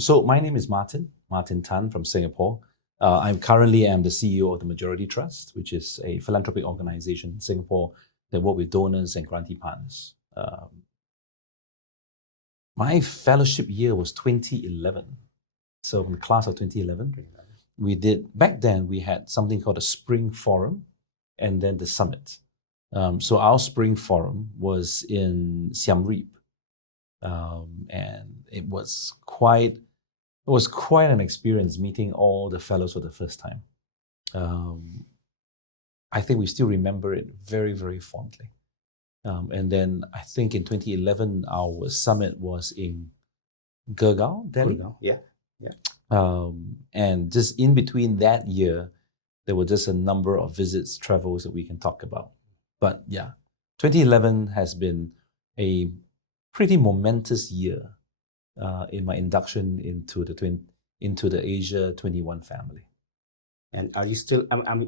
So my name is Martin Tan from Singapore. I currently am the CEO of the Majurity Trust, which is a philanthropic organization in Singapore that work with donors and grantee partners. My fellowship year was 2011. So from the class of 2011, we did, back then we had something called a Spring Forum and then the Summit. So our Spring Forum was in Siem Reap. And it was quite an experience meeting all the fellows for the first time. I think we still remember it very, very fondly. And then I think in 2011, our summit was in Gurgaon, Delhi. Gurgaon, yeah. And just in between that year, there were just a number of visits, travels that we can talk about. But yeah, 2011 has been a pretty momentous year in my induction into the Asia 21 family. And are you still,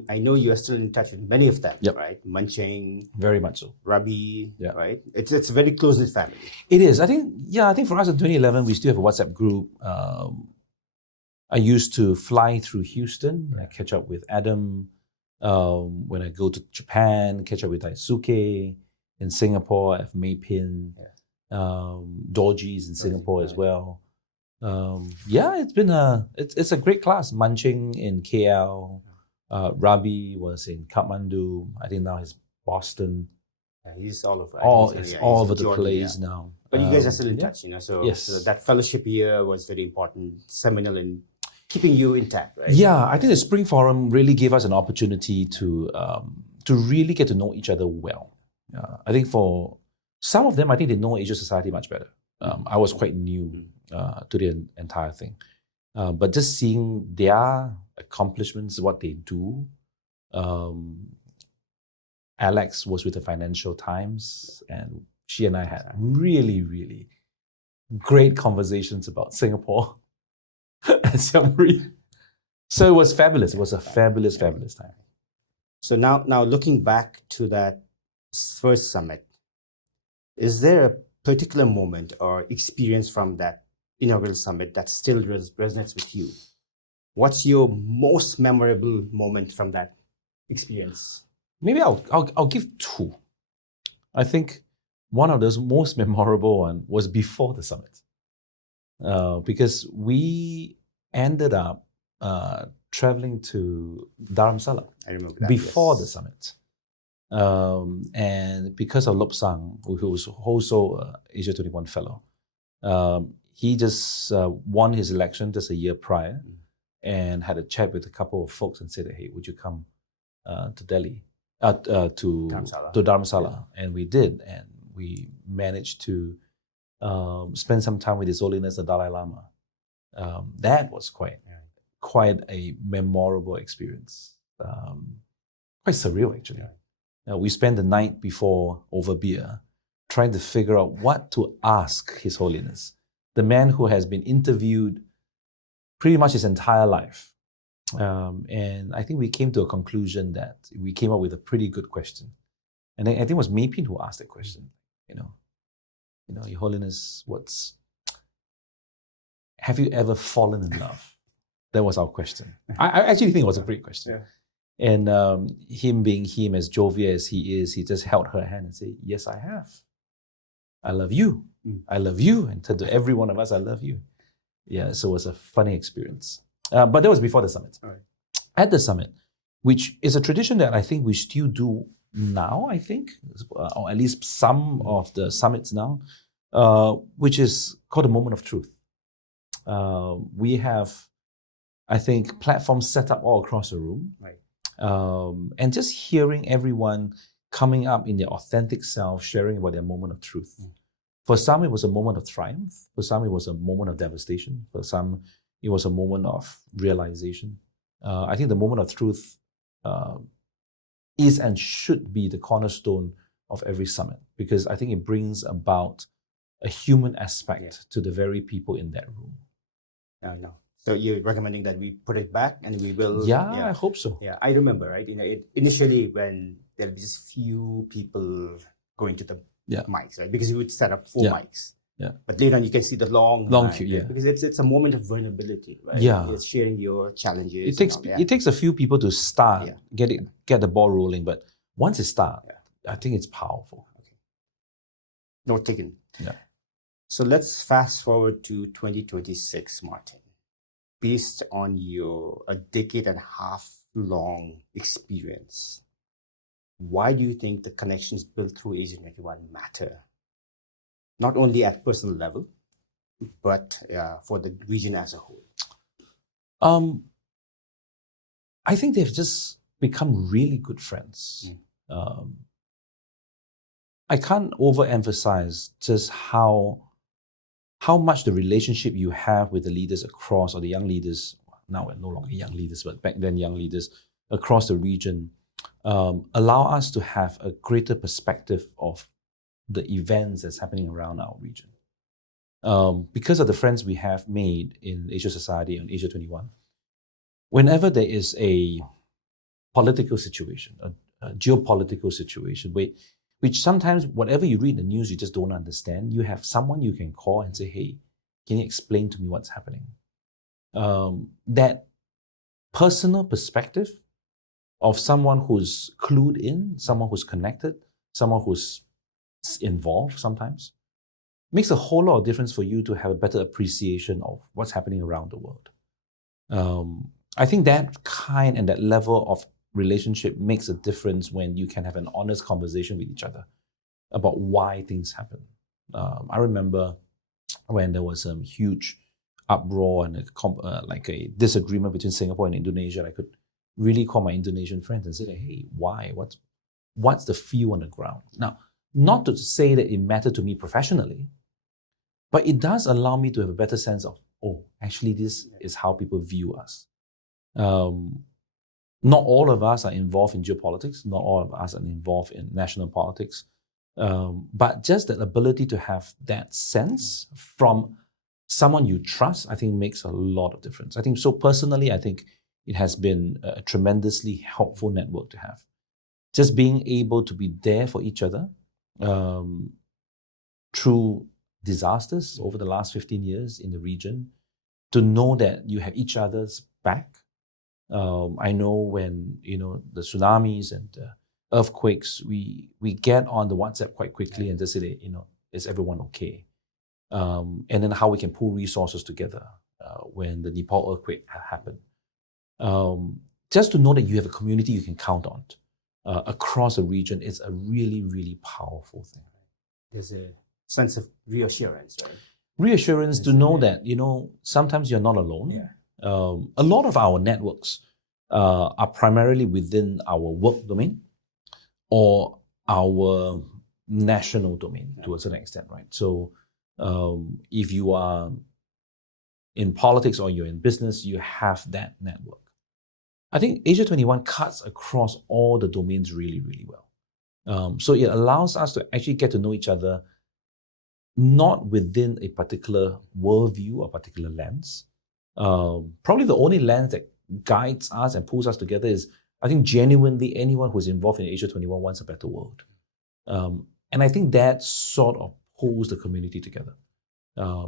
I know you are still in touch with many of them, Yep. right? Mancheng. Very much so. Rabi, Yeah. right? It's a very close-knit family. It is. I think for us in 2011, we still have a WhatsApp group. I used to fly through Houston. I catch up with Adam. When I go to Japan, catch up with Daisuke. In Singapore, I have Mei Pin. Dorji's in Singapore as well. It's been it's a great class. Mancheng in KL, Rabi was in Kathmandu. I think now he's Boston. Yeah, he's all over. It's all over the place now. But you guys are still in touch, So, yes. So that fellowship year was very important, seminal in keeping you intact, right? Yeah, I think the Spring Forum really gave us an opportunity to really get to know each other well. I think for some of them, I think they know Asia society much better. I was quite new to the entire thing. But just seeing their accomplishments, what they do. Alex was with the Financial Times, and she and I had really, really great conversations about Singapore and Siem Reap. So it was fabulous. It was a fabulous time. So now looking back to that first summit, is there a particular moment or experience from that inaugural summit that still resonates with you? What's your most memorable moment from that experience? Maybe I'll give two. I think one of those most memorable one was before the summit, because we ended up traveling to Dharamsala. I remember that, before the summit. And because of Lop Sang, who was also an Asia 21 fellow, he just won his election just a year prior and had a chat with a couple of folks and said, hey, would you come to Delhi, to Dharamsala? And we did. And we managed to spend some time with His Holiness the Dalai Lama. That was quite a memorable experience. Quite surreal, actually. We spent the night before over beer trying to figure out what to ask His Holiness, the man who has been interviewed pretty much his entire life. And I think we came to a conclusion that we came up with a pretty good question. And I think it was Mei Pin who asked that question. Your Holiness, have you ever fallen in love? That was our question. I actually think it was a great question. Yeah. And him being him, as jovial as he is, he just held her hand and said, yes, I have. I love you. I love you. And to every one of us, I love you. Yeah, so it was a funny experience. But that was before the summit. All right. At the summit, which is a tradition that I think we still do now, I think, or at least some of the summits now, which is called the Moment of Truth. We have, I think, platforms set up all across the room. Right. And just hearing everyone coming up in their authentic self, sharing about their moment of truth. For some, it was a moment of triumph. For some, it was a moment of devastation. For some, it was a moment of realization. I think the moment of truth is and should be the cornerstone of every summit, because I think it brings about a human aspect to the very people in that room. No. So you're recommending that we put it back and we will... Yeah, I hope so. Yeah, I remember, right? Initially when there'll be just few people going to the mics, right? Because we would set up 4 mics. Yeah. But later on, you can see the long Long line, queue, right? yeah. Because it's a moment of vulnerability, right? Yeah. It's sharing your challenges. It takes and all, yeah. it takes a few people to start, Yeah. get the ball rolling. But once it starts, Yeah. I think it's powerful. Okay. Note taken. Yeah. So let's fast forward to 2026, Martin. Based on your a decade and a half long experience, why do you think the connections built through Asia 21 matter? Not only at personal level, but for the region as a whole. I think they've just become really good friends. I can't overemphasize just how much the relationship you have with the leaders across, or the young leaders, now we're no longer young leaders, but back then young leaders across the region, allow us to have a greater perspective of the events that's happening around our region. Because of the friends we have made in Asia Society and Asia 21, whenever there is a political situation, a geopolitical situation, which sometimes whatever you read in the news, you just don't understand, you have someone you can call and say, hey, can you explain to me what's happening? That personal perspective of someone who's clued in, someone who's connected, someone who's involved sometimes, makes a whole lot of difference for you to have a better appreciation of what's happening around the world. I think that kind and that level of relationship makes a difference when you can have an honest conversation with each other about why things happen. I remember when there was a huge uproar and like a disagreement between Singapore and Indonesia, I could really call my Indonesian friends and say, hey, why? What's the feel on the ground? Now, not to say that it mattered to me professionally, but it does allow me to have a better sense of, oh, actually, this is how people view us. Not all of us are involved in geopolitics. Not all of us are involved in national politics. But just that ability to have that sense from someone you trust, I think makes a lot of difference. I think so personally, I think it has been a tremendously helpful network to have. Just being able to be there for each other through disasters over the last 15 years in the region, to know that you have each other's back. I know when, the tsunamis and earthquakes, we get on the WhatsApp quite quickly and just say, is everyone okay? And then how we can pull resources together when the Nepal earthquake happened. Just to know that you have a community you can count on across a region is a really, really powerful thing. There's a sense of reassurance, right? Reassurance to know that, sometimes you're not alone. Yeah. A lot of our networks are primarily within our work domain or our national domain to a certain extent, right? So if you are in politics or you're in business, you have that network. I think Asia 21 cuts across all the domains really, really well. So it allows us to actually get to know each other, not within a particular worldview or particular lens. Probably the only lens that guides us and pulls us together is, I think, genuinely anyone who's involved in Asia 21 wants a better world. And I think that sort of pulls the community together.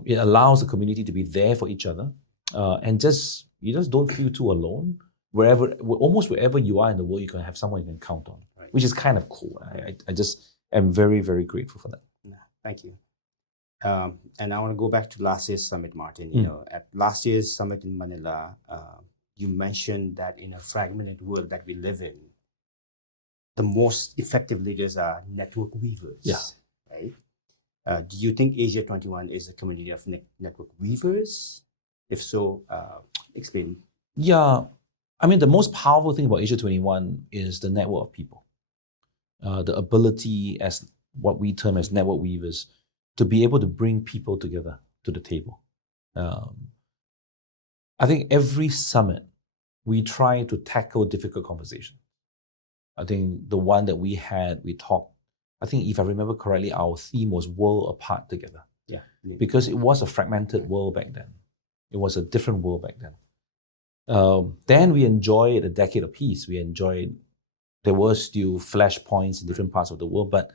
It allows the community to be there for each other, and you just don't feel too alone. Almost wherever you are in the world, you can have someone you can count on, right, which is kind of cool. I just am very, very grateful for that. Thank you. And I want to go back to last year's summit, Martin. At last year's summit in Manila, you mentioned that in a fragmented world that we live in, the most effective leaders are network weavers. Yeah. Right? Do you think Asia 21 is a community of network weavers? If so, explain. Yeah. I mean, the most powerful thing about Asia 21 is the network of people. The ability, as what we term as network weavers, to be able to bring people together to the table. I think every summit, we try to tackle difficult conversations. I think the one that we talked, I think if I remember correctly, our theme was world apart together. Yeah. Because it was a fragmented world back then. It was a different world back then. Then we enjoyed a decade of peace. There were still flashpoints in different parts of the world, but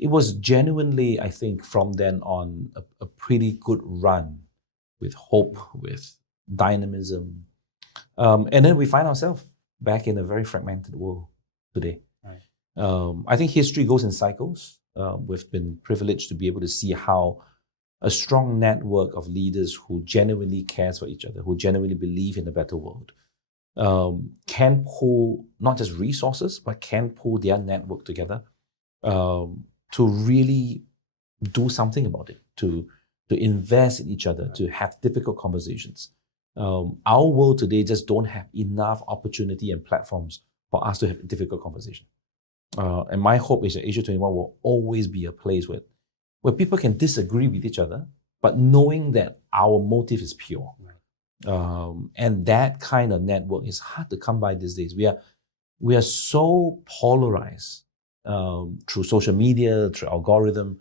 it was genuinely, I think, from then on, a pretty good run with hope, with dynamism. And then we find ourselves back in a very fragmented world today. Right. I think history goes in cycles. We've been privileged to be able to see how a strong network of leaders who genuinely cares for each other, who genuinely believe in a better world, can pull not just resources, but can pull their network together to really do something about it, to invest in each other, to have difficult conversations. Our world today just don't have enough opportunity and platforms for us to have difficult conversation. And my hope is that Asia 21 will always be a place where people can disagree with each other, but knowing that our motive is pure. And that kind of network is hard to come by these days. We are so polarized through social media, through algorithm,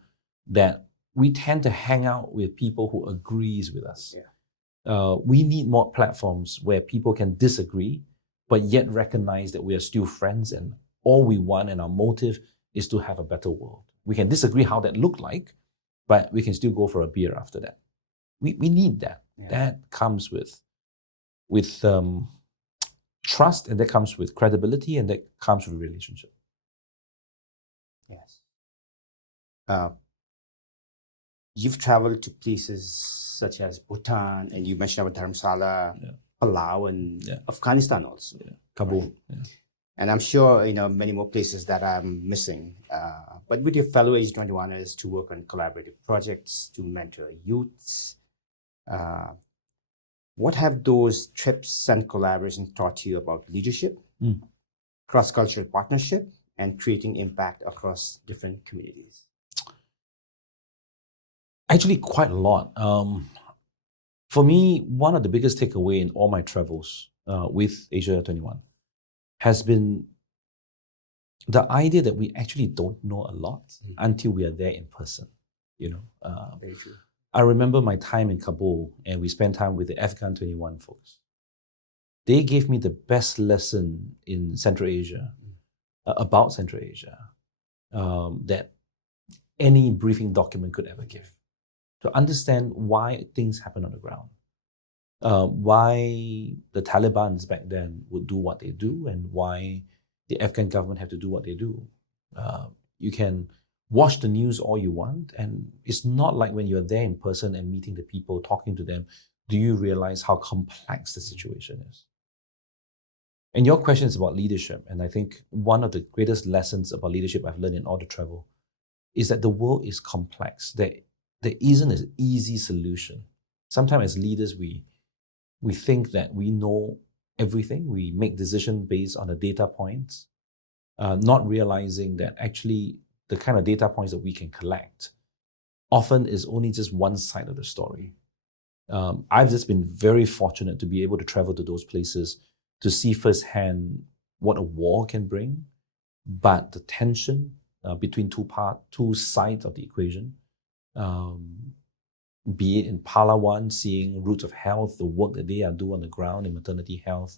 that we tend to hang out with people who agrees with us. We need more platforms where people can disagree, but yet recognize that we are still friends and all we want and our motive is to have a better world. We can disagree how that looked like, but we can still go for a beer after that. We need that. That comes with trust, and that comes with credibility, and that comes with relationship. Yes. You've traveled to places such as Bhutan, and you mentioned about Dharamsala, Palau, and Afghanistan also. Kabul. Right? And I'm sure, many more places that I'm missing. But with your fellow Age 21ers to work on collaborative projects, to mentor youths, what have those trips and collaborations taught you about leadership, cross-cultural partnership, and creating impact across different communities? Actually, quite a lot. For me, one of the biggest takeaway in all my travels with Asia 21 has been the idea that we actually don't know a lot until we are there in person. Very true. I remember my time in Kabul, and we spent time with the Afghan 21 folks. They gave me the best lesson in Central Asia, about Central Asia, that any briefing document could ever give. To understand why things happen on the ground, why the Taliban back then would do what they do, and why the Afghan government have to do what they do. You can watch the news all you want, and it's not like when you're there in person and meeting the people, talking to them, do you realize how complex the situation is? And your question is about leadership, and I think one of the greatest lessons about leadership I've learned in all the travel is that the world is complex. There isn't an easy solution. Sometimes as leaders, we think that we know everything. We make decisions based on the data points, not realizing that actually the kind of data points that we can collect often is only just one side of the story. I've just been very fortunate to be able to travel to those places to see firsthand what a war can bring, but the tension between two sides of the equation, be it in Palawan, seeing Roots of Health, the work that they are doing on the ground in maternity health,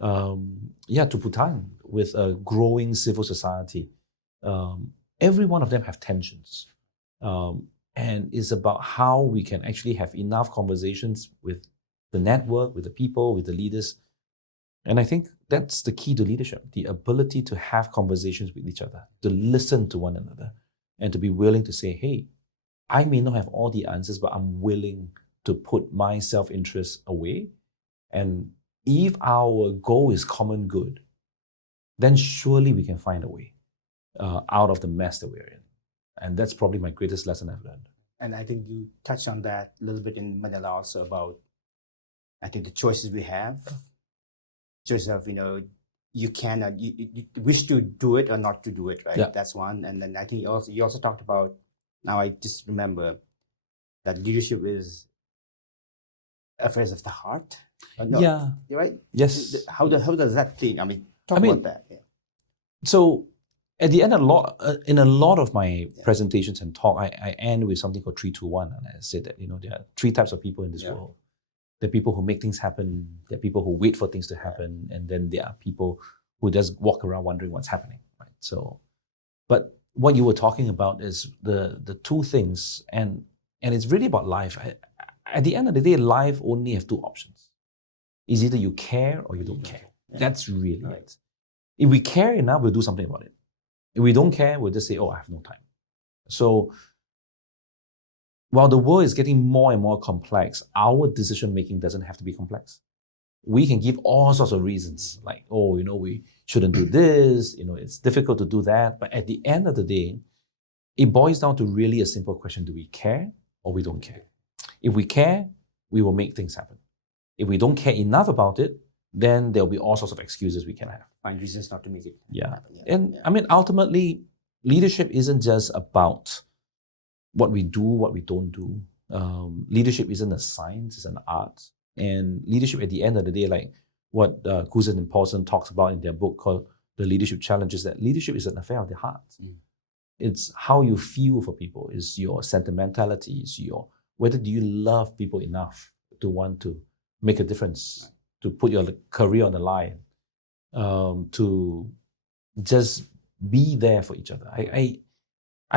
to Bhutan with a growing civil society. Every one of them have tensions. And it's about how we can actually have enough conversations with the network, with the people, with the leaders. And I think that's the key to leadership, the ability to have conversations with each other, to listen to one another, and to be willing to say, hey, I may not have all the answers, but I'm willing to put my self-interest away. And if our goal is common good, then surely we can find a way out of the mess that we're in. And that's probably my greatest lesson I've learned. And I think you touched on that a little bit in Manila also about, I think, the choices we have. Choice of, you cannot, you wish to do it or not to do it, right? Yeah. That's one. And then I think you also talked about, now I just remember that leadership is affairs of the heart. No, yeah. Right? Yes. How does that thing? Talk about that. Yeah. So at the end, in a lot of my presentations and talk, I end with something called 3-2-1, and I said that there are three types of people in this world. There are people who make things happen. There are people who wait for things to happen, and then there are people who just walk around wondering what's happening. Right. So, but what you were talking about is the two things, and it's really about life. At the end of the day, life only have two options. It's either you care or you don't care. Yeah. That's really it. If we care enough, we'll do something about it. If we don't care, we'll just say, oh, I have no time. So while the world is getting more and more complex, our decision-making doesn't have to be complex. We can give all sorts of reasons, like, oh, we shouldn't do this, it's difficult to do that. But at the end of the day, it boils down to really a simple question: do we care or we don't care? If we care, we will make things happen. If we don't care enough about it, then there'll be all sorts of excuses we can have. Find reasons not to make it happen. Yeah. And I mean, ultimately, leadership isn't just about what we do, what we don't do. Leadership isn't a science, it's an art. And leadership, at the end of the day, like what Cousin and Paulson talks about in their book called The Leadership Challenge, is that leadership is an affair of the heart. It's how you feel for people, it's your sentimentality, it's whether do you love people enough to want to make a difference, to put your career on the line, to just be there for each other. I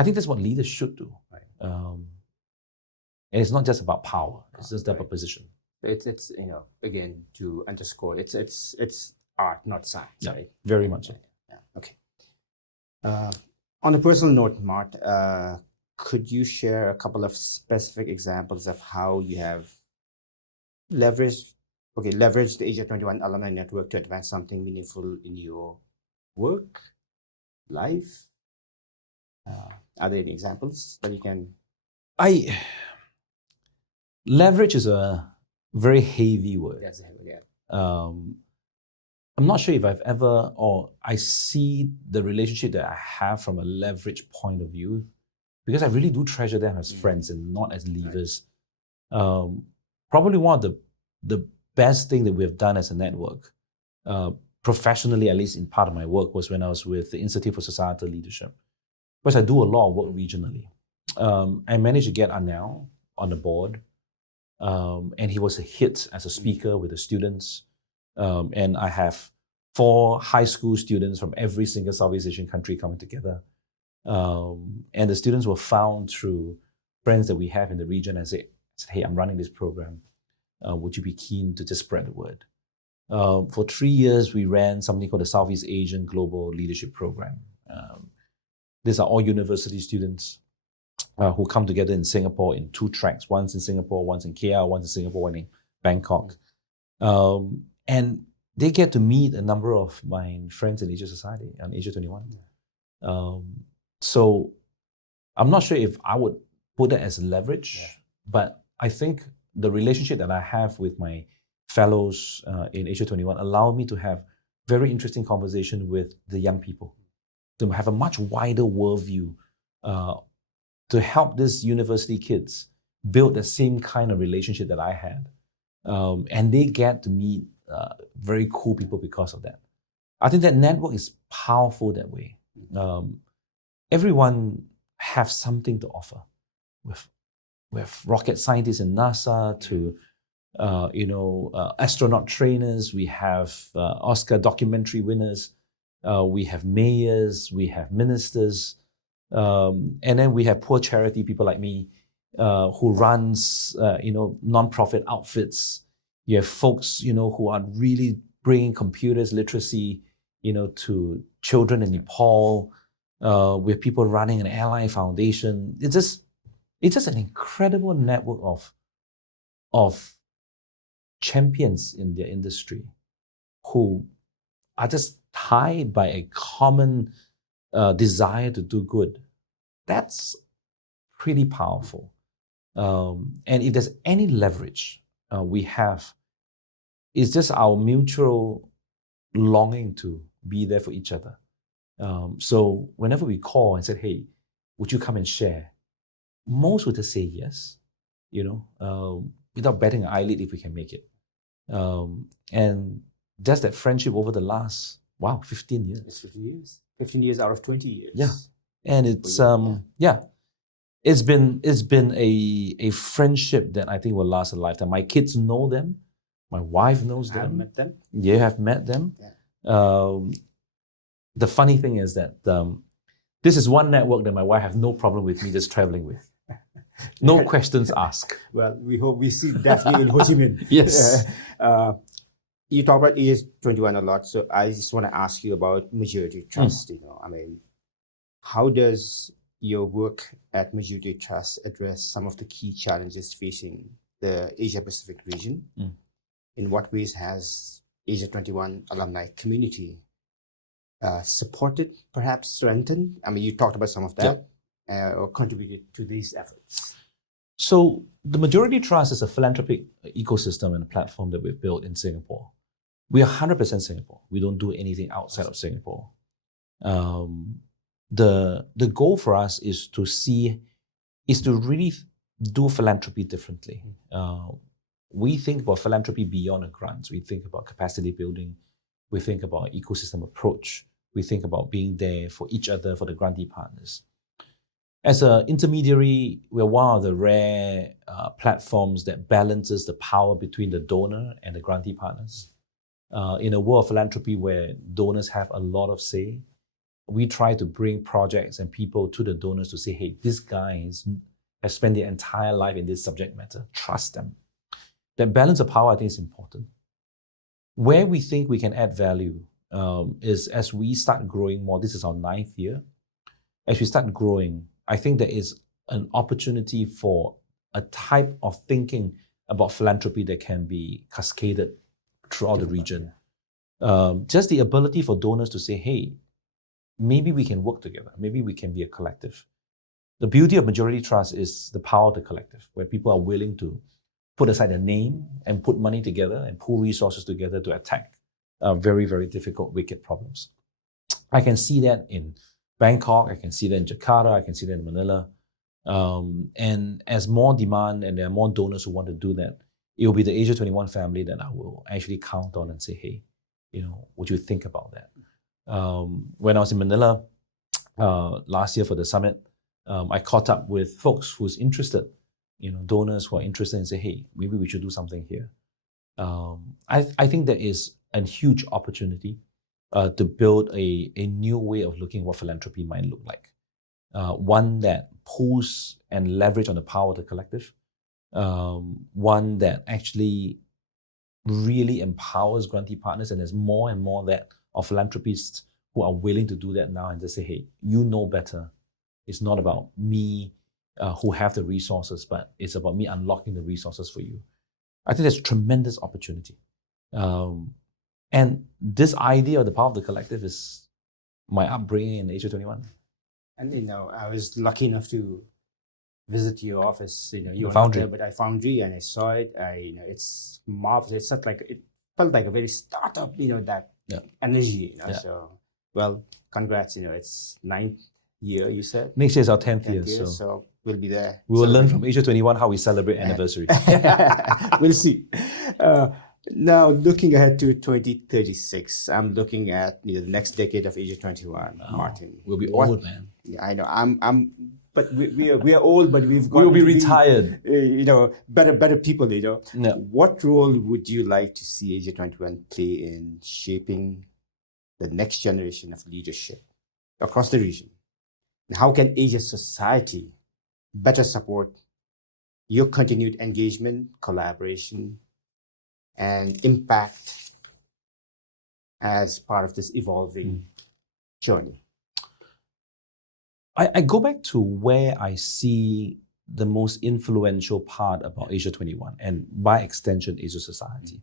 think that's what leaders should do. And it's not just about power, it's just about position. It's again, to underscore, it's art, not science, right? Very much so. Yeah. Okay. On a personal note, Mart, could you share a couple of specific examples of how you have leveraged the Asia 21 Alumni Network to advance something meaningful in your work, life? Are there any examples that you can? Leverage is a very heavy word. That's a heavy word, yeah. I'm not sure if I've ever, or I see the relationship that I have from a leverage point of view, because I really do treasure them as friends and not as levers. Probably one of the best thing that we've done as a network, professionally, at least in part of my work, was when I was with the Institute for Societal Leadership, because I do a lot of work regionally. I managed to get Anil on the board, and he was a hit as a speaker with the students. And I have 4 high school students from every single Southeast Asian country coming together. And the students were found through friends that we have in the region and said, hey, I'm running this program. Would you be keen to just spread the word? For 3 years, we ran something called the Southeast Asian Global Leadership Program. These are all university students who come together in Singapore in 2 tracks. One's in Singapore, one's in KL, one's in Singapore, one in Bangkok. And they get to meet a number of my friends in Asia Society and Asia 21. So I'm not sure if I would put it as leverage, but I think the relationship that I have with my fellows in Asia 21 allow me to have very interesting conversation with the young people, to have a much wider worldview, to help these university kids build the same kind of relationship that I had. And they get to meet very cool people because of that. I think that network is powerful that way. Everyone have something to offer, with rocket scientists in NASA to astronaut trainers. We have Oscar documentary winners. We have mayors. We have ministers, and then we have poor charity people like me, who runs non-profit outfits. You have folks who are really bringing computers literacy to children in Nepal. We have people running an airline foundation. It's just an incredible network of champions in their industry who are just tied by a common desire to do good. That's pretty powerful. And if there's any leverage we have, it's just our mutual longing to be there for each other. So whenever we call and said, hey, would you come and share? Most would just say yes, without batting an eyelid if we can make it. And just that friendship over the last, 15 years. It's 15 years. 15 years out of 20 years. Yeah. And it's, it's been a friendship that I think will last a lifetime. My kids know them. My wife knows them. I've met them. You have met them. Yeah. The funny thing is that This is one network that my wife has no problem with me just traveling with. No questions asked. Well, we hope we see definitely in Ho Chi Minh. Yes. You talk about AJ21 a lot, so I just want to ask you about Majurity Trust. I mean, how does your work at Majurity Trust address some of the key challenges facing the Asia Pacific region? In what ways has AJ21 alumni community supported, perhaps strengthened? I mean, you talked about some of that, or contributed to these efforts. So the Majurity Trust is a philanthropic ecosystem and a platform that we've built in Singapore. We are 100% Singapore. We don't do anything outside of Singapore. The goal for us is to really do philanthropy differently. We think about philanthropy beyond the grants. We think about capacity building. We think about ecosystem approach. We think about being there for each other, for the grantee partners. As an intermediary, we're one of the rare platforms that balances the power between the donor and the grantee partners. In a world of philanthropy where donors have a lot of say, we try to bring projects and people to the donors to say, hey, these guys have spent their entire life in this subject matter. Trust them. That balance of power, I think, is important. Where we think we can add value is as we start growing more. This is our 9th year. As we start growing, I think there is an opportunity for a type of thinking about philanthropy that can be cascaded throughout the region. Just the ability for donors to say, hey, maybe we can work together. Maybe we can be a collective. The beauty of Majurity Trust is the power of the collective, where people are willing to put aside a name and put money together and pool resources together to attack very, very difficult, wicked problems. I can see that in Bangkok, I can see that in Jakarta, I can see that in Manila. And as more demand and there are more donors who want to do that, it will be the AJ21 family that I will actually count on and say, hey, would you think about that? When I was in Manila last year for the summit, I caught up with folks who's interested, donors who are interested and say, hey, maybe we should do something here. I think there is a huge opportunity to build a new way of looking at what philanthropy might look like. One that pulls and leverage on the power of the collective. One that actually really empowers grantee partners, and there's more and more of philanthropists who are willing to do that now and just say, hey, you know better. It's not about me who have the resources, but it's about me unlocking the resources for you. I think there's tremendous opportunity. And this idea of the power of the collective is my upbringing in AJ21. And I was lucky enough to visit your office. You were Foundry. not there, but I Foundry and I saw it. It's marvelous. It felt like a very startup. That energy. Yeah. So, well, congrats. It's 9th year. You said next year is our 10th year. So we'll be there. We will learn from AJ21 how we celebrate anniversary. We'll see. Now, looking ahead to 2036, I'm looking at the next decade of AJ21. Martin, we'll be old, man. Yeah, I know. But we are old, but we've got. We'll be retired. Better people. Yeah. What role would you like to see AJ21 play in shaping the next generation of leadership across the region? And how can Asia society better support your continued engagement, collaboration, and impact as part of this evolving journey? I go back to where I see the most influential part about AJ21 and by extension Asia society.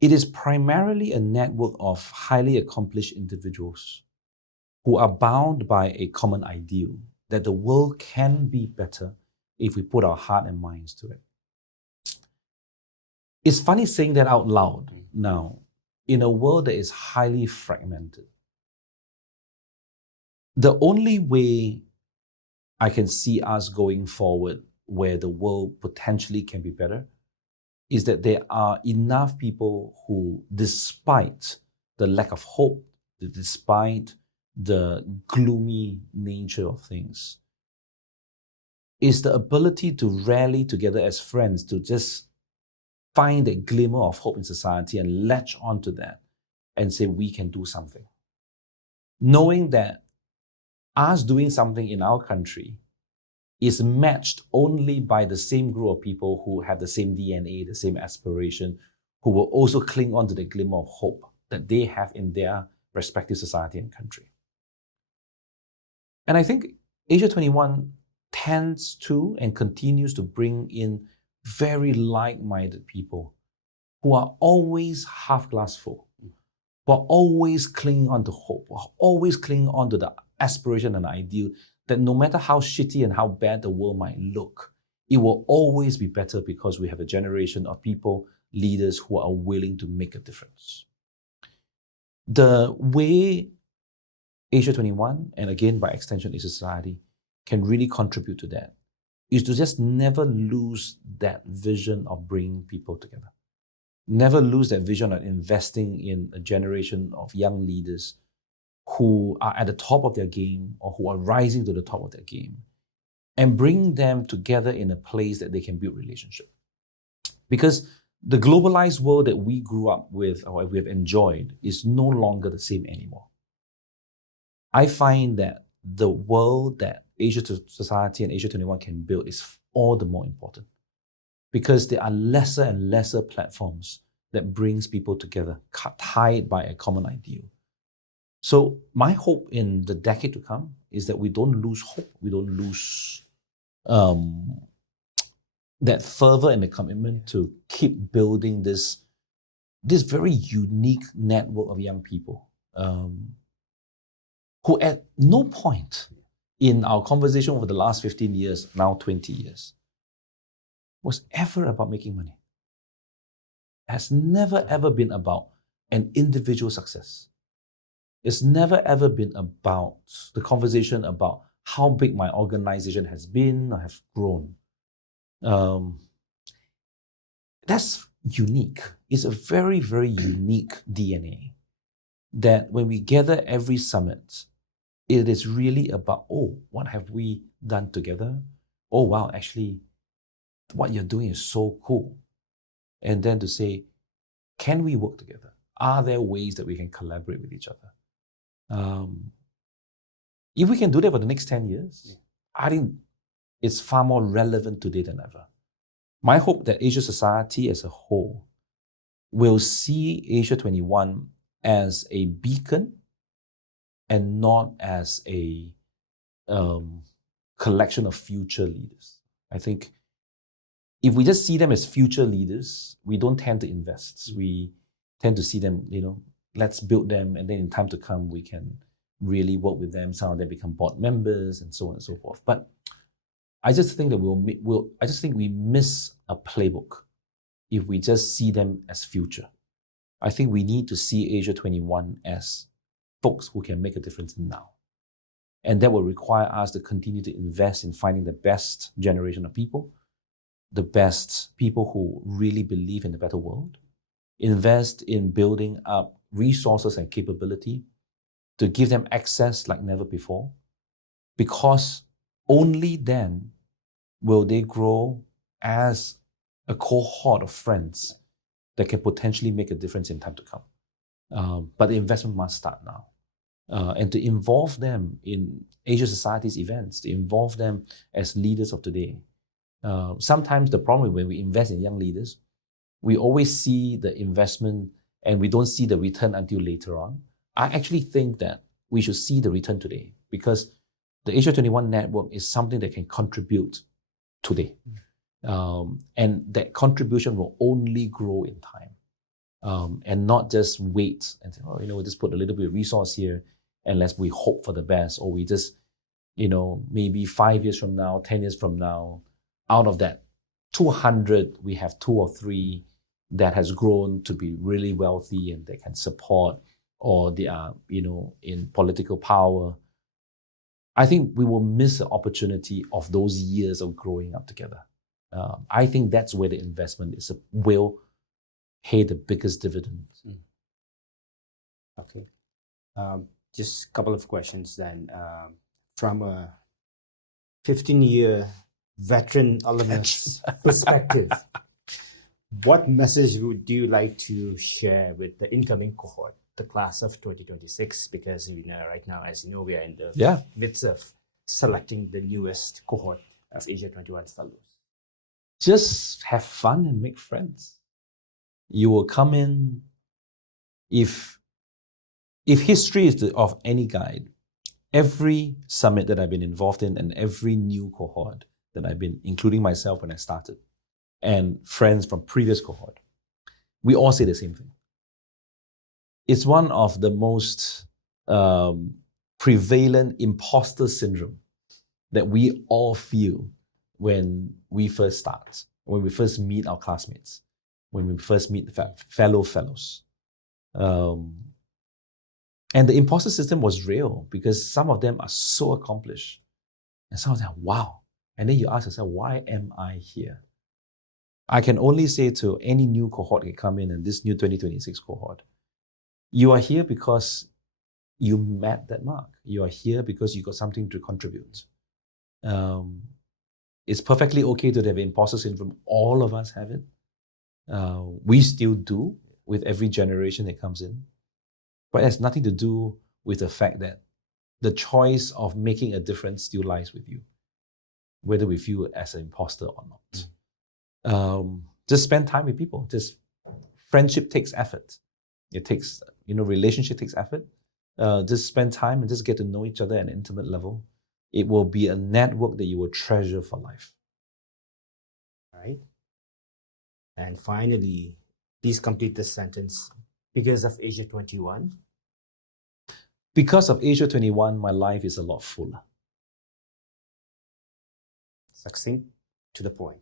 It is primarily a network of highly accomplished individuals who are bound by a common ideal that the world can be better if we put our heart and minds to it. It's funny saying that out loud now in a world that is highly fragmented. The only way I can see us going forward where the world potentially can be better is that there are enough people who, despite the lack of hope, despite the gloomy nature of things, is the ability to rally together as friends to just find a glimmer of hope in society and latch onto that and say we can do something. Knowing that us doing something in our country is matched only by the same group of people who have the same DNA, the same aspiration, who will also cling on to the glimmer of hope that they have in their respective society and country. And I think Asia 21 tends to and continues to bring in very like-minded people who are always half glass full, who are always clinging on to hope, who are always clinging on to the aspiration and ideal that no matter how shitty and how bad the world might look, it will always be better because we have a generation of people, leaders who are willing to make a difference. The way Asia 21, and again by extension Asia Society, can really contribute to that is to just never lose that vision of bringing people together. Never lose that vision of investing in a generation of young leaders who are at the top of their game or who are rising to the top of their game, and bring them together in a place that they can build relationship. Because the globalized world that we grew up with or we have enjoyed is no longer the same anymore. I find that the world that Asia Society and Asia 21 can build is all the more important because there are lesser and lesser platforms that brings people together, tied by a common ideal. So my hope in the decade to come is that we don't lose hope, we don't lose that fervor and the commitment to keep building this very unique network of young people who at no point in our conversation over the last 15 years, now 20 years, was ever about making money. It has never ever been about an individual success. It's never ever been about the conversation about how big my organization has been or has grown. That's unique. It's a very, very unique DNA that when we gather every summit, it is really about, oh, what have we done together? Oh, wow, actually, what you're doing is so cool. And then to say, can we work together? Are there ways that we can collaborate with each other? If we can do that for the next 10 years, I think it's far more relevant today than ever. My hope that Asia Society as a whole will see Asia 21 as a beacon and not as a collection of future leaders. I think if we just see them as future leaders, we don't tend to invest. We tend to see them, let's build them, and then in time to come, we can really work with them. Some of them become board members and so on and so forth. But I just think that I just think we miss a playbook if we just see them as future. I think we need to see Asia 21 as folks who can make a difference now. And that will require us to continue to invest in finding the best generation of people, the best people who really believe in a better world, invest in building up resources and capability to give them access like never before, because only then will they grow as a cohort of friends that can potentially make a difference in time to come. But the investment must start now. And to involve them in Asia Society's events, to involve them as leaders of today. Sometimes the problem when we invest in young leaders, we always see the investment and we don't see the return until later on. I actually think that we should see the return today because the Asia 21 network is something that can contribute today. And that contribution will only grow in time and not just wait and say, we'll just put a little bit of resource here unless we hope for the best, or we just, maybe 5 years from now, 10 years from now, out of that 200, we have 2 or 3 that has grown to be really wealthy and they can support, or they are, in political power. I think we will miss the opportunity of those years of growing up together. I think that's where the investment will pay the biggest dividends. Okay. Just a couple of questions then. From a 15-year veteran alumnus perspective, what message would you like to share with the incoming cohort? the class of 2026, because right now, as you know, we are in the midst of selecting the newest cohort of Asia 21 fellows. Just have fun and make friends. You will come in, if history is of any guide, every summit that I've been involved in and every new cohort that I've been, including myself when I started, and friends from previous cohort, we all say the same thing. It's one of the most prevalent imposter syndrome that we all feel when we first start, when we first meet our classmates, when we first meet fellow fellows. And the imposter system was real because some of them are so accomplished. And some of them, wow. And then you ask yourself, why am I here? I can only say to any new cohort that come in, and this new 2026 cohort, you are here because you met that mark. You are here because you got something to contribute. It's perfectly okay to have imposter syndrome. All of us have it. We still do with every generation that comes in. But it has nothing to do with the fact that the choice of making a difference still lies with you, whether we feel it as an imposter or not. Just spend time with people. Just friendship takes effort. It takes, relationship takes effort. Just spend time and just get to know each other at an intimate level. It will be a network that you will treasure for life. All right. And finally, please complete this sentence. Because of Asia 21? Because of Asia 21, my life is a lot fuller. Succinct, to the point.